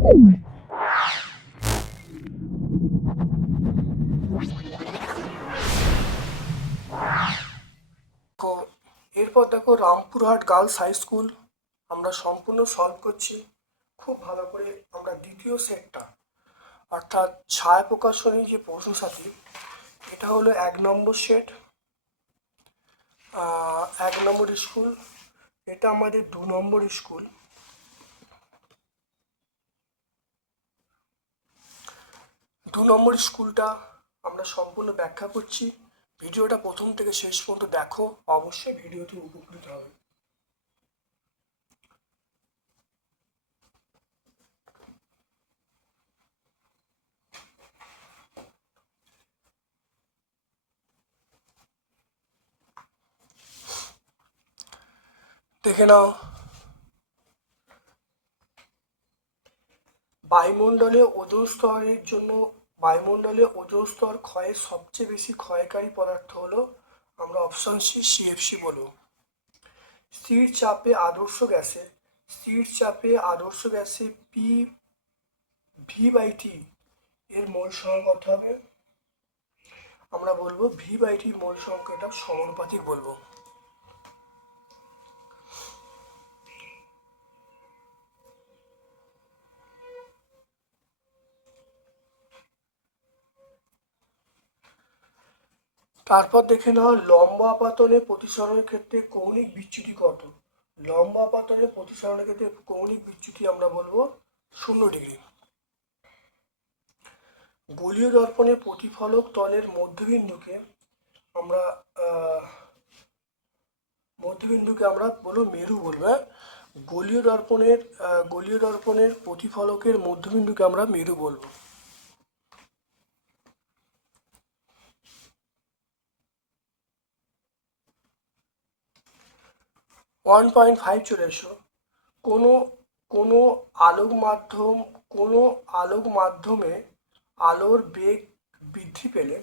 দেখো, এরপর দেখো রামপুরহাট গার্লস হাই স্কুল। আমরা সম্পূর্ণ সলভ করছি। খুব ভালো করে আমরা দ্বিতীয় সেটটা, অর্থাৎ ছায়া প্রকাশনী যে প্রশ্ন সাথী এটা হলো এক নম্বর সেট এক নম্বর স্কুল, এটা আমাদের দু নম্বর স্কুল। দু নম্বর স্কুলটা আমরা সম্পূর্ণ ব্যাখ্যা করছি। ভিডিওটা প্রথম থেকে শেষ পর্যন্ত দেখো, অবশ্যই ভিডিওটি উপকৃত হবে। দেখে নাও। বায়ুমণ্ডলে ওজোন স্তরের জন্য বায়ুমণ্ডলে ওজোন স্তর ক্ষয়ের সবচেয়ে বেশি ক্ষয়কারী পদার্থ হলো, আমরা অপশন সি সিএফসি বলব। স্থির চাপে আদর্শ গ্যাসে, স্থির চাপে আদর্শ গ্যাসে পি ভি বাই টি এর মোল সংখ্যা কত হবে আমরা বলব ভি বাই টি মোল সংখ্যাটা সমানুপাতিক বলব। তারপর দেখে নাও, লম্বা আপাতনে প্রতিসরণের ক্ষেত্রে কৌণিক বিচ্যুতি কত? লম্বা আপাতনে প্রতিসরণের ক্ষেত্রে কৌণিক বিচ্যুতি আমরা বলব শূন্য ডিগ্রি। গোলীয় দর্পণে প্রতিফলক তলের মধ্যবিন্দুকে আমরা মধ্যবিন্দুকে আমরা বলব মেরু বলব হ্যাঁ? গোলীয় দর্পণের গোলীয় দর্পণের প্রতিফলকের মধ্যবিন্দুকে আমরা মেরু বলব। ওয়ান পয়েন্ট ফাইভ চলে এসো। কোনো কোনো আলোক মাধ্যম, কোনো আলোক মাধ্যমে আলোর বেগ বৃদ্ধি পেলে,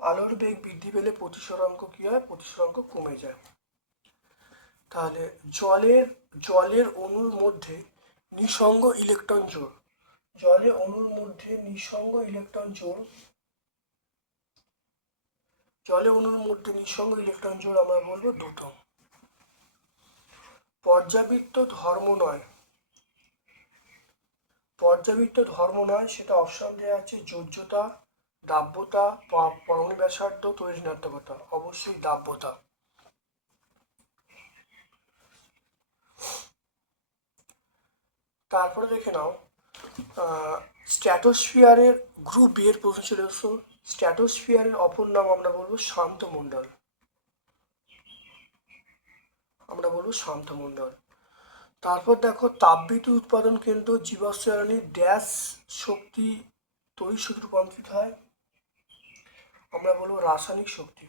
আলোর বেগ বৃদ্ধি পেলে প্রতিসরাঙ্ক কী হয়? প্রতিসরাঙ্ক কমে যায়। তাহলে জলের জলের অণুর মধ্যে নিঃসঙ্গ ইলেকট্রন জোড়। জলে অণুর মধ্যে নিঃসঙ্গ ইলেকট্রন জোড়। জলে অণুর মধ্যে নিঃসঙ্গ ইলেকট্রন জোড় আমরা বলব দুটো। পর্যাবৃত্ত ধর্ম নয়। পর্যাবৃত্ত ধর্ম নয়, সেটা অপশন দেওয়া আছে যোজ্যতা, দাব্যতা, প- পরমাণু ব্যাসার্ধ তৈরি ঋণাত্মকতা অবশ্যই দাব্যতা। তারপরে দেখে নাও স্ট্র্যাটোস্ফিয়ারের গ্রুপ বি এর প্রশ্ন ছিল স্ট্র্যাটোস্ফিয়ারের অপর নাম আমরা বলব শান্ত শান্তমণ্ডল আমরা বলব শান্তমণ্ডল তারপর দেখো তাপবিদ্যুৎ উৎপাদন কেন্দ্র জীবাশ্ম ড্যাশ শক্তি তৈরি শক্তি রূপান্তরিত হয়। আমরা বলব রাসায়নিক শক্তি।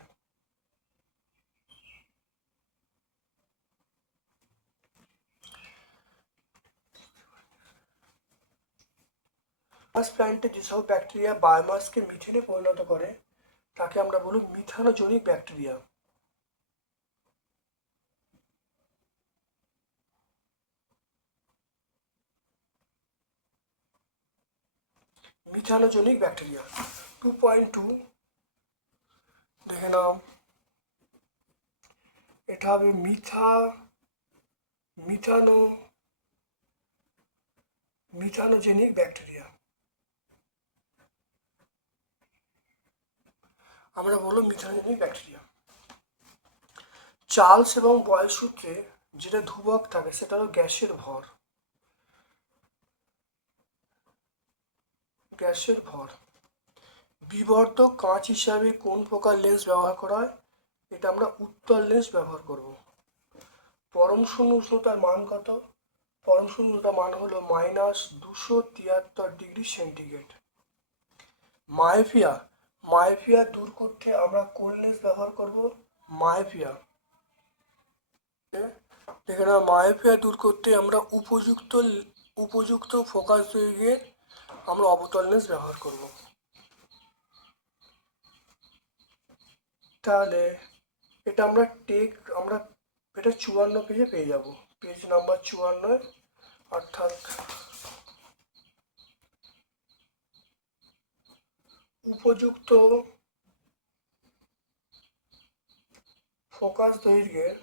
মাস প্ল্যান্টে যেসব ব্যাকটেরিয়া বায়োমাসকে মিথেনে পরিণত করে, তাকে আমরা বলব methanogenic bacteria. Methanogenic bacteria two point two দেখে নাও। এটা হবে মিথা, মিথানো, মিথানোজেনিক ব্যাকটেরিয়া। আমরা বলব মিথানোজেনিক ব্যাকটেরিয়া। চার্লস এবং বয়েল সূত্রে যেটা ধ্রুবক থাকে, সেটা হলো গ্যাসের ভর। গ্যাসের ভর। বিবর্ধক কাঁচ হিসাবে কোন প্রকার লেন্স ব্যবহার করা হয়? এটা আমরা উত্তর লেন্স ব্যবহার করব। পরম শূন্য উষ্ণতার মান কত? পরম শূন্য উষ্ণতার মান হলো মাইনাস দুশো তিয়াত্তর ডিগ্রি সেন্টিগ্রেড। মায়োপিয়া মায়োপিয়া দূর করতে আমরা কোন লেন্স ব্যবহার করব? মায়োপিয়া এখানে মায়োপিয়া দূর করতে আমরা উপযুক্ত উপযুক্ত ফোকাস দৈর্ঘ্যের আমরা অবতল লেন্স ব্যবহার করব। তাহলে এটা আমরা টেক আমরা এটা চুয়ান্ন পেজে পেয়ে যাব। পেজ নাম্বার চুয়ান্ন অর্থাৎ উপযুক্ত ফোকাস দৈর্ঘ্যের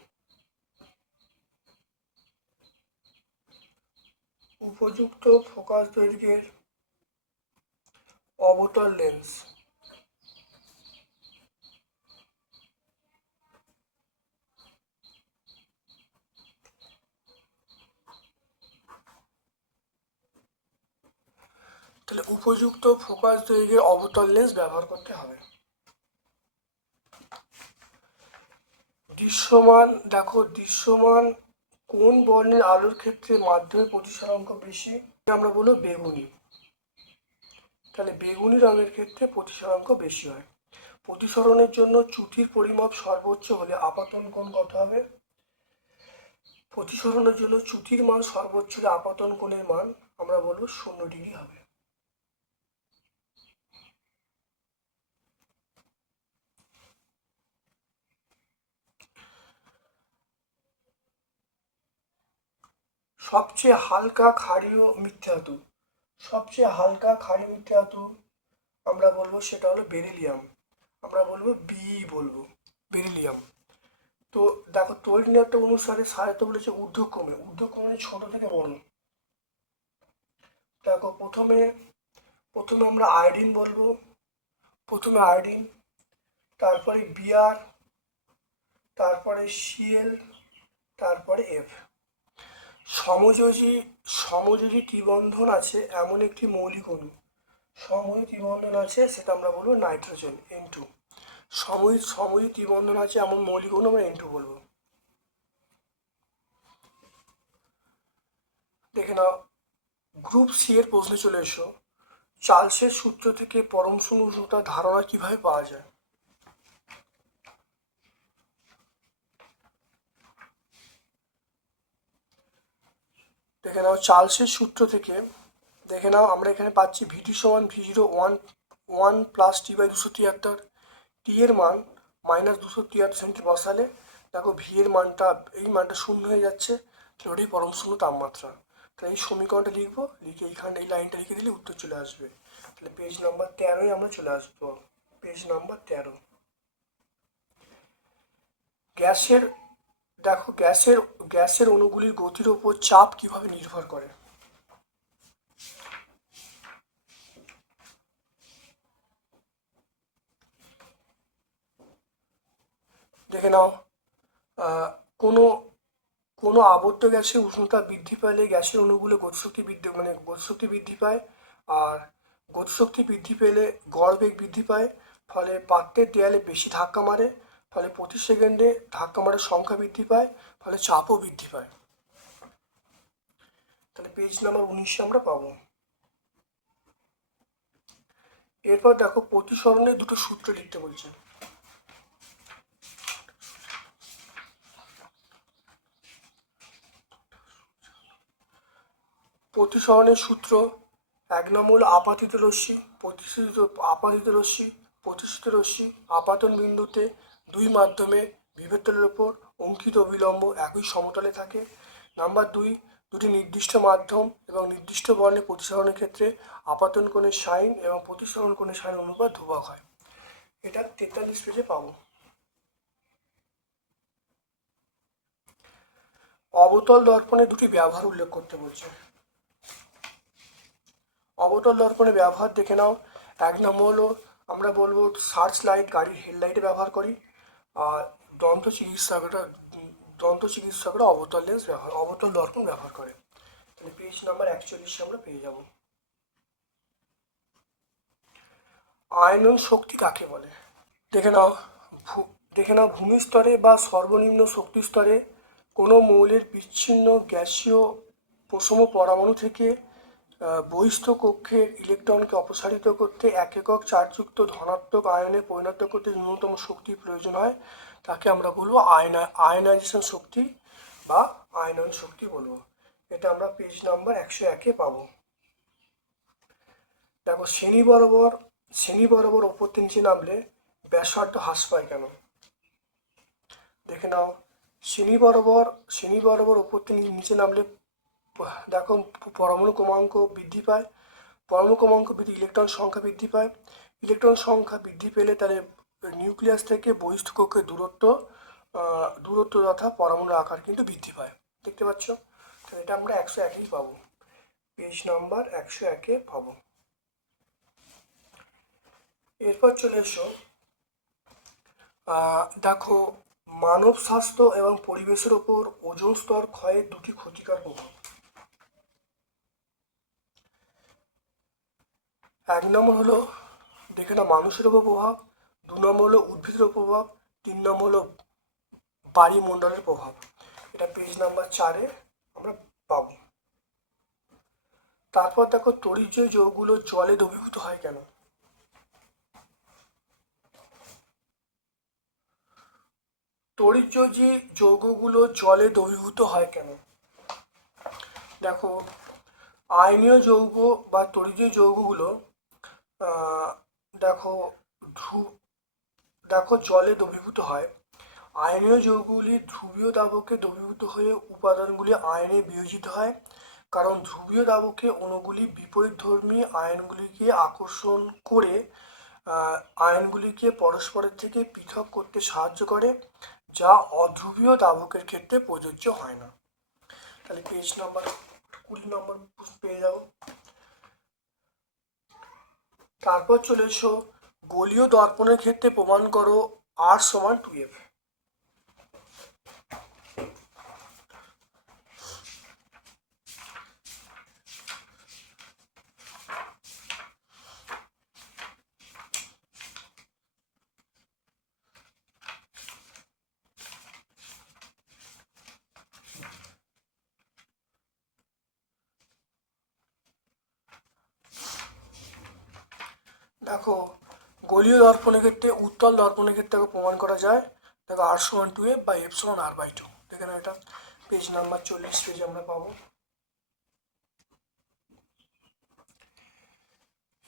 উপযুক্ত ফোকাস দৈর্ঘ্যের অবতল লেন্স। তাহলে উপযুক্ত ফোকাস দৈর্ঘ্যের অবতল লেন্স ব্যবহার করতে হবে। দৃশ্যমান, দেখো দৃশ্যমান কোন বর্ণের আলোর ক্ষেত্রে মাধ্যমের প্রতিসরাঙ্ক বেশি? আমরা বলব বেগুনি। তাহলে বেগুনি রঙের ক্ষেত্রে প্রতিসরাঙ্ক বেশি হয়। প্রতিসরণের জন্য চ্যুতির পরিমাপ সর্বোচ্চ হলে আপাতন কোণ কত হবে? প্রতিসরণের জন্য চ্যুতির মান সর্বোচ্চ হলে আপাতন কোণের মান, আমরা বলব শূন্য ডিগ্রি হবে। সবচেয়ে হালকা ক্ষারীয় মিথ্যা ধাতু। সবচেয়ে হালকা ক্ষারীয় মিথ্যা ধাতু আমরা বলব সেটা হলো বেরিলিয়াম। আমরা বলব বি বলব, বেরিলিয়াম। তো দেখো তৈরিনাট্য অনুসারে সাহিত্য বলেছে ঊর্ধ্বক্রমে। ঊর্ধ্বক্রমে ছোট থেকে বড়। দেখো, প্রথমে প্রথমে আমরা আয়োডিন বলব। প্রথমে আয়োডিন, তারপরে বিআর, তারপরে সিএল, তারপরে এফ। সমযোজী সমযোজী ত্রিবন্ধন আছে এমন একটি মৌলিক অণু। সমযোজী ত্রিবন্ধন আছে, সেটা আমরা বলব নাইট্রোজেন এন টু সময় সমযোজী ত্রিবন্ধন আছে এমন মৌলিক অণু আমরা এন টু বলব। দেখে নাও, গ্রুপ সি এর প্রশ্নে চলে এসো। চার্লসের সূত্র থেকে পরম শূন্য উষ্ণতার ধারণা কীভাবে পাওয়া যায়? দেখে নাও, চার্লসের সূত্র থেকে দেখে নাও, আমরা এখানে পাচ্ছি ভিটি সমান V zero one one plus T by দুশো তিয়াত্তর। টি এর মান মাইনাস দুশো তিয়াত্তর সেন্টি বসালে, দেখো ভি এর মানটা, এই মানটা শূন্য হয়ে যাচ্ছে, তাহলে ওটাই পরম শূন্য তাপমাত্রা। তাহলে এই সমীকরণটা লিখব, লিখে এইখানে এই লাইনটা লিখে দিলে উত্তর চলে আসবে। তাহলে পেজ নাম্বার তেরোই আমরা চলে আসব। পেজ নাম্বার তেরো। গ্যাসের দেখো, গ্যাসের গ্যাসের অণুগুলির গতির উপর চাপ কীভাবে নির্ভর করে? দেখে নাও কোনো কোনো আবদ্ধ গ্যাসের উষ্ণতা বৃদ্ধি পেলে গ্যাসের অণুগুলো গতিশক্তি বৃদ্ধি মানে গতিশক্তি বৃদ্ধি পায়, আর গতিশক্তি বৃদ্ধি পেলে গড় বেগ বৃদ্ধি পায়, ফলে পাত্রের দেয়ালে বেশি ধাক্কা মারে ফলে প্রতি সেকেন্ডে ধাক্কা মারার সংখ্যা বৃদ্ধি পায়, ফলে চাপও বৃদ্ধি পায়। তাহলে পেজ নাম্বার উনিশে আমরা পাবো। এরপর দেখো প্রতিসরণের দুটো সূত্র লিখতে বলছে। প্রতিসরণের সূত্র এক নম্বর আপাতিত রশ্মি, প্রতিষ্ঠিত আপাতিত রশ্মি, প্রতিষ্ঠিত রশ্মি, আপাতন বিন্দুতে দুই মাধ্যমে বিভেদতলের ওপর অঙ্কিত অবিলম্ব একই সমতলে থাকে। নাম্বার দুই, দুটি নির্দিষ্ট মাধ্যম এবং নির্দিষ্ট বর্ণে প্রতিসরণের ক্ষেত্রে আপাতন কোণের সাইন এবং প্রতিসরণ কোণের সাইন অনুপাত ধ্রুবক হয়। এটা তেতাল্লিশ পেজে পাবো। অবতল দর্পণে দুটি ব্যবহার উল্লেখ করতে বলছে। অবতল দর্পণে ব্যবহার দেখে নাও। এক নম্বর হলো আমরা বলব সার্চ লাইট, গাড়ির হেডলাইটে ব্যবহার করি। আর দন্ত চিকিৎসকরা দন্ত চিকিৎসকরা অবতল লেন্স ব্যবহার, অবতল দর্পণ ব্যবহার করে। তাহলে পেজ নাম্বার একচল্লিশে আমরা পেয়ে যাব। আয়নন শক্তি কাকে বলে? দেখে নাও দেখে নাও ভূমি স্তরে বা সর্বনিম্ন শক্তি স্তরে কোনো মৌলের বিচ্ছিন্ন গ্যাসীয় প্রসম পরমাণু থেকে বহিস্থ কক্ষের ইলেকট্রনকে অপসারিত করতে এক একক চার্জযুক্ত ধনাত্মক আয়নে পরিণত করতে ন্যূনতম শক্তির প্রয়োজন হয়, তাকে আমরা বলব আয়না, আয়নাইজেশন শক্তি বা আয়নন শক্তি বলব। এটা আমরা পেজ নাম্বার একশো একে পাবো। দেখো, শ্রেণি বরাবর শ্রেণি বরাবর ওপর নিচে নামলে ব্যাসার্ধ হ্রাস পায় কেন? দেখে নাও, শ্রেণি বরাবর শ্রেণি বরাবর ওপর নিচে নামলে দেখো, পরমাণু ক্রমাঙ্ক বৃদ্ধি পায়। পরমাণু ক্রমাঙ্ক বৃদ্ধি, ইলেকট্রন সংখ্যা বৃদ্ধি পায়। ইলেকট্রন সংখ্যা বৃদ্ধি পেলে তাহলে নিউক্লিয়াস থেকে বহিস্থ কক্ষের দূরত্ব দূরত্ব তথা পরমাণুর আকার কিন্তু বৃদ্ধি পায়। দেখতে পাচ্ছ? তো এটা আমরা একশো একেই পাবো। পেজ নাম্বার একশো একে পাবো। এরপর চলে এসো। দেখো মানব স্বাস্থ্য এবং পরিবেশের ওপর ওজন স্তর ক্ষয়ের দুটি ক্ষতিকর প্রভাব এক নম্বর হলো, দেখে না মানুষের ওপর প্রভাব, দু নম্বর হলো উদ্ভিদের প্রভাব, তিন নম্বর হলো বায়ুমণ্ডলের প্রভাব। এটা পেজ নাম্বার চারে আমরা পাবো। তারপর দেখো, তড়িৎ যৌগগুলো জলে দ্রবীভূত হয় কেন? তড়িৎ যে যৌগগুলো জলে দ্রবীভূত হয় কেন? দেখো, আয়নীয় যৌগ বা তড়িৎ যৌগগুলো দেখো ধ্রু দেখো জলে দ্রবীভূত হয়। আয়নীয় যৌগগুলি ধ্রুবীয় দাবকে দ্রবীভূত হয়ে উপাদানগুলি আয়নে বিয়োজিত হয়, কারণ ধ্রুবীয় দাবকে অণুগুলি বিপরীতধর্মী আয়নগুলিকে আকর্ষণ করে আয়নগুলিকে পরস্পরের থেকে পৃথক করতে সাহায্য করে, যা অধ্রুবীয় দাবকের ক্ষেত্রে প্রযোজ্য হয় না। তাহলে পেজ নাম্বার কুড়ি নম্বর পেয়ে যাব তারপর চলে এসো। গোলীয় দর্পণের ক্ষেত্রে প্রমাণ করো আর সমান টু এফ দেখো গোলীয় দর্পণের ক্ষেত্রে, উত্তল দর্পণের ক্ষেত্রে প্রমাণ করা যায়। দেখো আর সমান টু এফ বা এফ সমান আর বাই টু দেখে নাও এটা। পেজ নাম্বার চল্লিশ পেজ আমরা পাবো।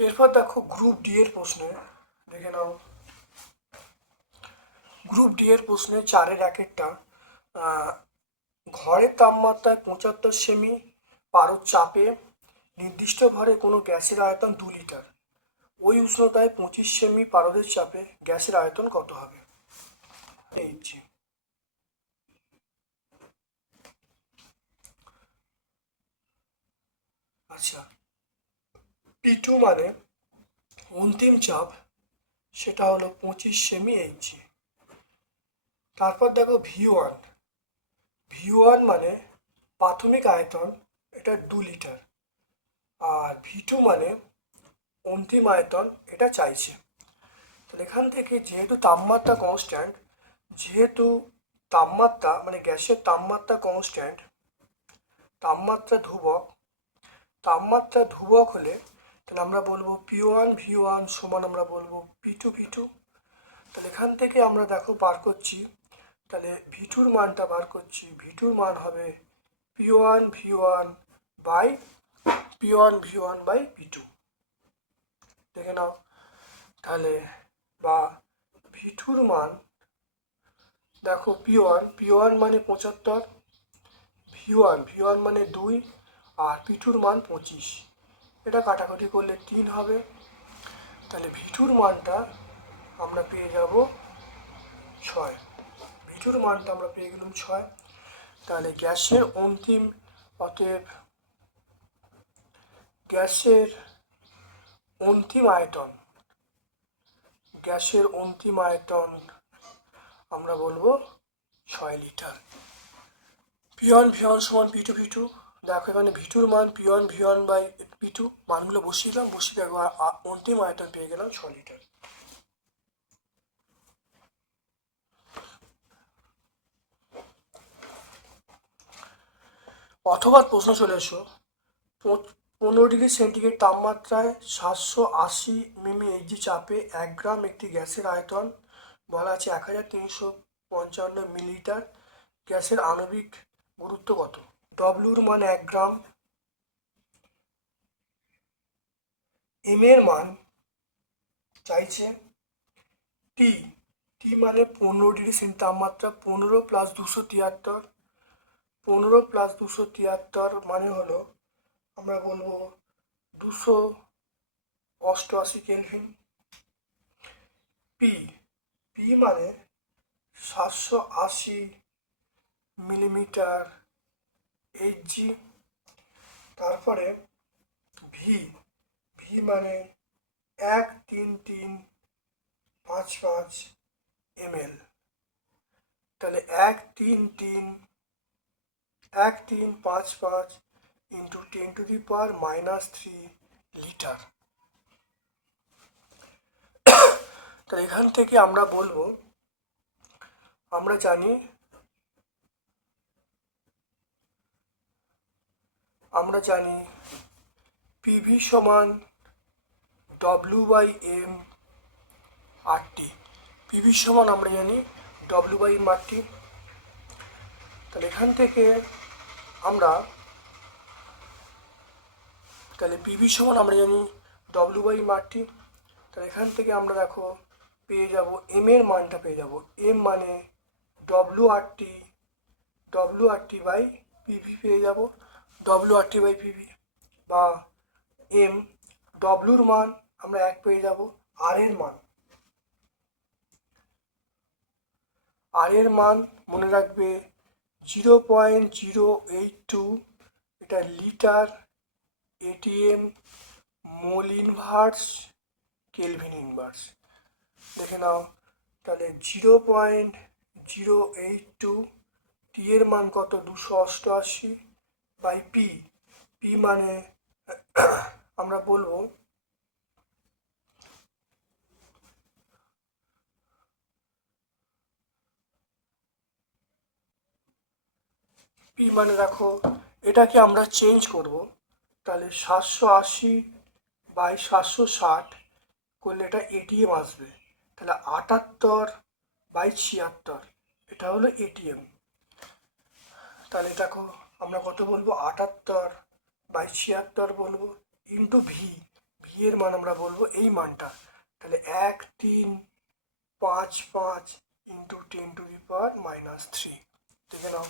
এরপর দেখো গ্রুপ ডি এর প্রশ্নে, দেখে নাও। গ্রুপ ডি এর প্রশ্নে চারের এক একটা ঘরের তাপমাত্রায় পঁচাত্তর সেমি পারদ চাপে নির্দিষ্ট ঘরে কোনো গ্যাসের আয়তন দু লিটার। ওই উষ্ণতায় পঁচিশ সেমি পারদের চাপে গ্যাসের আয়তন কত হবে? এইচ আচ্ছা। পি টু মানে অন্তিম চাপ, সেটা হলো পঁচিশ সেমি এইচ তারপর দেখো ভি ওয়ান ভি ওয়ান মানে প্রাথমিক আয়তন, এটা দু লিটার। আর ভি টু মানে অন্তিম আয়তন এটা চাইছে। তাহলে এখান থেকে যেহেতু তাপমাত্রা কনস্ট্যান্ট যেহেতু তাপমাত্রা মানে গ্যাসের তাপমাত্রা কনস্ট্যান্ট তাপমাত্রা ধ্রুবক তাপমাত্রা ধ্রুবক হলে তাহলে আমরা বলব পি ওয়ান ভি ওয়ান সমান আমরা বলব পি টু ভি টু তাহলে এখান থেকে আমরা দেখো বার করছি, তাহলে ভি টুর মানটা বার করছি ভি টুর মান হবে P one V one by P one V one by P two দেখে নাও। তাহলে, বা ভিটুর মান, দেখো পি ওয়ান পি ওয়ান মানে পঁচাত্তর ভি ওয়ান ভি ওয়ান মানে দুই, আর পিটুর মান পঁচিশ। এটা কাটাকাটি করলে তিন হবে। তাহলে ভিটুর মানটা আমরা পেয়ে যাব ছয়। ভিটুর মানটা আমরা পেয়ে গেলাম ছয়। তাহলে গ্যাসের অন্তিম অতএব গ্যাসের অন্তিম আয়তন গ্যাসের অন্তিম আয়তন আমরা বলব ছয় লিটার। পিওন, ভিওন সমান পি টু ভি টু দেখো এখানে ভিটুর মান পিওন, ভিওন বাই পিটু মানগুলো বসিয়ে দিলাম, বসিয়ে দেখো অন্তিম আয়তন পেয়ে গেলাম ছ লিটার। অথবা প্রশ্ন চলে এসো পনেরো ডিগ্রি সেন্টিগ্রেড তাপমাত্রায় সাতশো আশি মিমি এইচজি চাপে এক গ্রাম একটি গ্যাসের আয়তন, বলা আছে এক হাজার তিনশো পঞ্চান্ন মিলিলিটার। গ্যাসের আণবিক গুরুত্ব কত? ডব্লিউর মান এক গ্রাম। এম এর মান চাইছে টি টি মানে পনেরো ডিগ্রি সেন্টি তাপমাত্রা, পনেরো প্লাস দুশো তিয়াত্তর। পনেরো প্লাস দুশো তিয়াত্তর মানে হলো আমরা বলব দুশো অষ্টআশি কেলভিন। পি পি মানে সাতশো আশি মিলিমিটার এইচ জি তারপরে ভি ভি মানে এক তিন তিন পাঁচ পাঁচ এমএল। তাহলে এক তিন তিন, এক তিন পাঁচ পাঁচ into ten to the power minus three litre তাহলে এখান থেকে আমরা বলব, আমরা জানি আমরা জানি পিভি সমান W by M R T PV সমান আমরা জানি W by M R T তাহলে এখান থেকে আমরা তাহলে পিভি সমান আমরা জানি ডব্লিউ বাই আর তাহলে এখান থেকে আমরা দেখো পেয়ে যাব এম এর মানটা পেয়ে যাব। এম মানে W R T W R T by PV পেয়ে যাব। W R T by PV বা এম ডব্লিউর মান আমরা এক পেয়ে যাব আর এর মান। আর এর মান মনে রাখবে zero point zero eight two এটা litre ATM mole inverse kelvin inverse দেখে নাও, তাহলে zero point zero eight two T এর মান কত? দুশো অষ্টআশি বাই পি পি মানে আমরা বলব পি মানে দেখো, এটাকে আমরা চেঞ্জ করব। তাহলে সাতশো আশি বাই সাতশো ষাট করলে এটা এটিএম আসবে। তাহলে আটাত্তর বাই ছিয়াত্তর, এটা হলো এটিএম তাহলে দেখো আমরা কত বলব? আটাত্তর বাই ছিয়াত্তর বলব ইন্টু ভি ভি এর মান আমরা বলব এই মানটা। তাহলে এক, তিন, পাঁচ পাঁচ into ten to the power minus three দেখে নাও।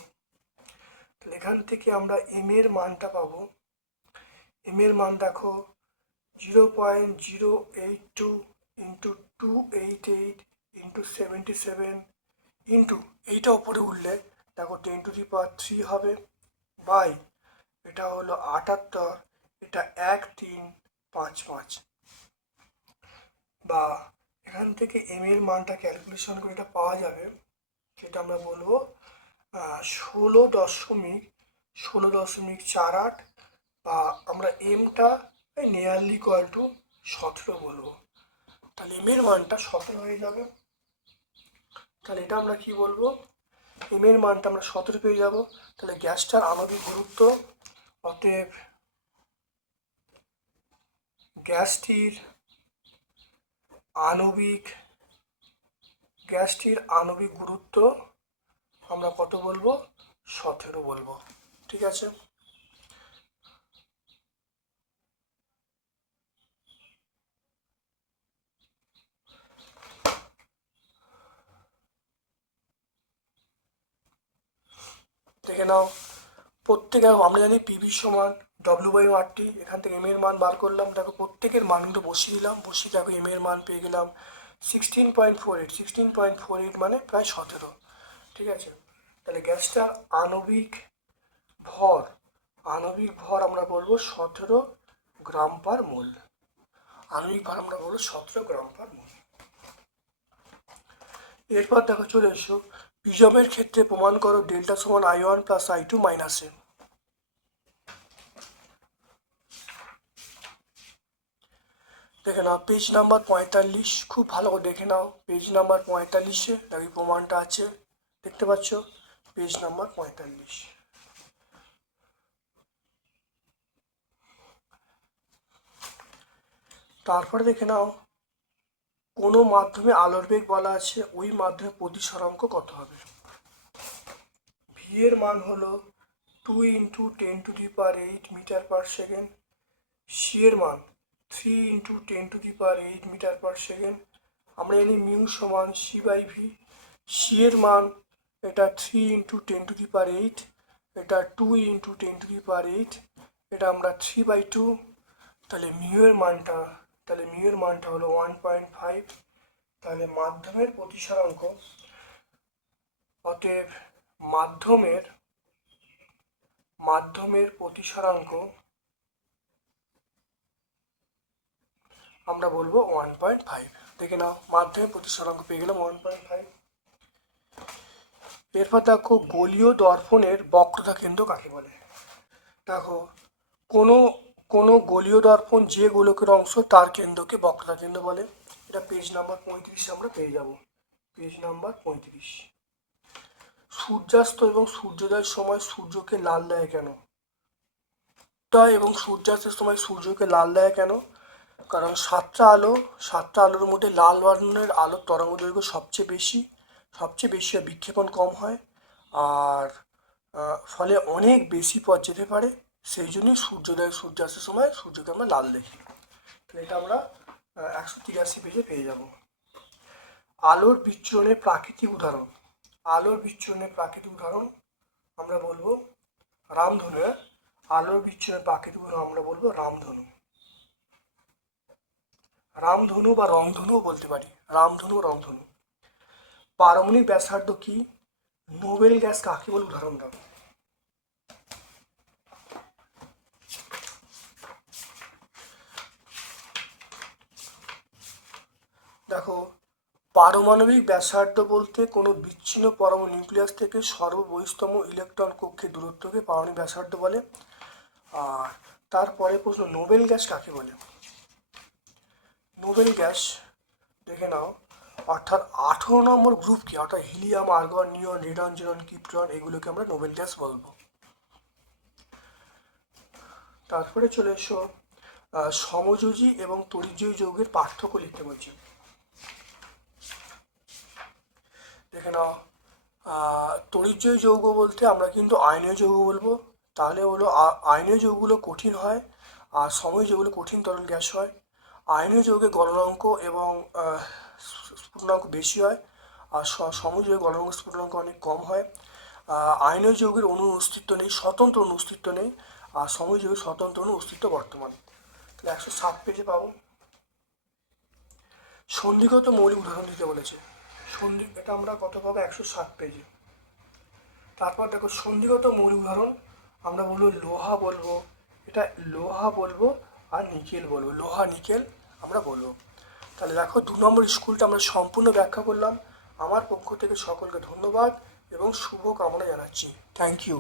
তাহলে এখান থেকে আমরা এম এর মানটা পাবো এম এর মান দেখো zero point zero eight two into two eight eight into seventy seven into এইটা ওপরে উঠলে দেখো ten to the power three হবে। বাই, এটা হলো আটাত্তর, এটা এক তিন পাঁচ পাঁচ। বা, এখান থেকে এম এর মানটা ক্যালকুলেশন করে এটা পাওয়া যাবে, সেটা আমরা বলব ষোলো দশমিক ষোলো দশমিক চার আট বা আমরা এমটা নিয়ারলি ইকুয়াল টু সতেরো বলব। তাহলে এম এর মানটা সতেরো হয়ে যাবে। তাহলে এটা আমরা কি বলব? এম এর মানটা আমরা সতেরো পেয়ে যাব। তাহলে গ্যাসটার আণবিক গুরুত্ব, অতএব গ্যাসটির আণবিক গ্যাসটির আণবিক গুরুত্ব আমরা কত বলব? সতেরো বলব। ঠিক আছে? দেখে নাও। প্রত্যেকে আমরা জানি পিভি সমান ডব্লিউ বাই আরটি এখান থেকে এম এর মান বার করলাম। দেখো, প্রত্যেকের মানগুলো বসিয়ে দিলাম। বসিয়ে দেখো এম এর মান পেয়ে গেলাম sixteen point four eight sixteen point four eight মানে প্রায় সতেরো। ঠিক আছে? তাহলে গ্যাসটার আণবিক ভর আণবিক ভর আমরা বলব সতেরো গ্রাম পার মোল। আণবিক ভর আমরা বলব সতেরো গ্রাম পার মোল। এরপর দেখো, চলে এসো। পিজমের ক্ষেত্রে প্রমাণ করো ডেল্টা সমান I one plus I two minus A দেখে নাও পেজ নাম্বার পঁয়তাল্লিশ, খুব ভালো করে দেখে নাও পেজ নাম্বার পঁয়তাল্লিশে, দেখি প্রমাণটা আছে, দেখতে পাচ্ছ? পেজ নাম্বার পঁয়তাল্লিশ। তারপরে দেখে নাও কোনো মাধ্যমে আলোর বেগ বলা আছে, ওই মাধ্যমে প্রতিসরাঙ্ক কত হবে? ভি এর মান হলো two into ten to the power eight metre per second C এর মান three into ten to the power eight metre per second আমরা জানি মিউ সমান সি বাই ভি সি এর মান এটা three into ten to the power eight এটা two into ten to the power eight এটা আমরা থ্রি বাই টু তাহলে মিউ এর মানটা তাহলে মিউ এর মানটা হলো ওয়ান পয়েন্ট ফাইভ তাহলে মাধ্যমের প্রতিসরাঙ্ক অতএব মাধ্যমের মাধ্যমের প্রতিসরাঙ্ক আমরা বলব ওয়ান পয়েন্ট ফাইভ দেখে নাও, মাধ্যমের প্রতিসরাঙ্ক পেয়ে গেলাম ওয়ান পয়েন্ট ফাইভ এরপর দেখো গোলীয় দর্পণের বক্রতা কেন্দ্র কাকে বলে? দেখো কোনো কোনো গোলীয় দর্পণ যে গোলকের অংশ তার কেন্দ্রকে বক্রতা কেন্দ্র বলে। এটা পেজ নাম্বার পঁয়ত্রিশে আমরা পেয়ে যাব। পেজ নাম্বার পঁয়ত্রিশ। সূর্যাস্ত এবং সূর্যোদয়ের সময় সূর্যকে লাল দেয় কেন? তা এবং সূর্যাস্তের সময় সূর্যকে লাল দেয় কেন? কারণ সাতটা আলো, সাতটা আলোর মধ্যে লাল বর্ণের আলোর তরঙ্গ দৈর্ঘ্য সবচেয়ে বেশি সবচেয়ে বেশি বিক্ষেপণ কম হয়। আর ফলে অনেক বেশি পথ যেতে পারে। সেই জন্যই সূর্যোদয়, সূর্যাস্তের সময় সূর্যকে আমরা লাল দেখি। তাহলে এটা আমরা একশো তিরাশি পেজে পেয়ে যাব। আলোর বিচ্ছুরণের প্রাকৃতিক উদাহরণ। আলোর বিচ্ছুরণের প্রাকৃতিক উদাহরণ আমরা বলব রামধনু হ্যাঁ? আলোর বিচ্ছুরণের প্রাকৃতিক উদাহরণ আমরা বলব রামধনু। রামধনু বা রংধনুও বলতে পারি। রামধনু রংধনু। পারমাণবিক ব্যাসার্ধ কি? নোবেল গ্যাস কাকে বলে? উদাহরণ দাও। দেখো, পারমাণবিক ব্যাসার্ধ বলতে কোনো বিচ্ছিন্ন পরমাণু নিউক্লিয়াস থেকে সর্ববহিস্তম ইলেকট্রন কক্ষের দূরত্বকে পারমাণবিক ব্যাসার্ধ বলে। আর তারপরে প্রশ্ন, নোবেল গ্যাস কাকে বলে? নোবেল গ্যাস, দেখে নাও, অর্থাৎ আঠেরো নম্বর গ্রুপ কি? অর্থাৎ হিলিয়াম, আর্গন নিয়ন রেডন, জিরন, কিপ্টন, এগুলোকে আমরা নোবেল গ্যাস বলব। তারপরে চলে এসো সমযোজী এবং তরিজয়ী যৌগের পার্থক্য লিখতে বলছি। দেখে নাও। আহ, যৌগ বলতে আমরা কিন্তু আয়নীয় যৌগ বলব। তাহলে হলো আ- আয়নীয় যৌগগুলো কঠিন হয় আর সময় যেগুলো কঠিন তরল গ্যাস হয়। আয়নীয় যৌগে গলনাঙ্ক এবং স্ফুটনাঙ্ক বেশি হয় আর সময় যৌগে গলনাঙ্ক স্ফুটনাঙ্ক অনেক কম হয়। আহ, আয়নীয় যৌগের অনু অস্তিত্ব নেই স্বতন্ত্র অনু অস্তিত্ব নেই আর সময় যৌগের স্বতন্ত্র অনু অস্তিত্ব বর্তমান। তাহলে একশো সাত পেজে পাবো। সন্ধিগত মৌলিক উদাহরণ দিতে বলেছে। সন্ধি এটা আমরা কত পাবো? একশো সাত পেজে তারপর দেখো, সন্ধিগত মূল উদাহরণ, আমরা বলব লোহা বলব, এটা লোহা বলব আর নিকেল বলব। লোহা, নিকেল আমরা বলব। তাহলে দেখো, দু নম্বর স্কুলটা আমরা সম্পূর্ণ ব্যাখ্যা করলাম। আমার পক্ষ থেকে সকলকে ধন্যবাদ এবং শুভকামনা জানাচ্ছি। Thank you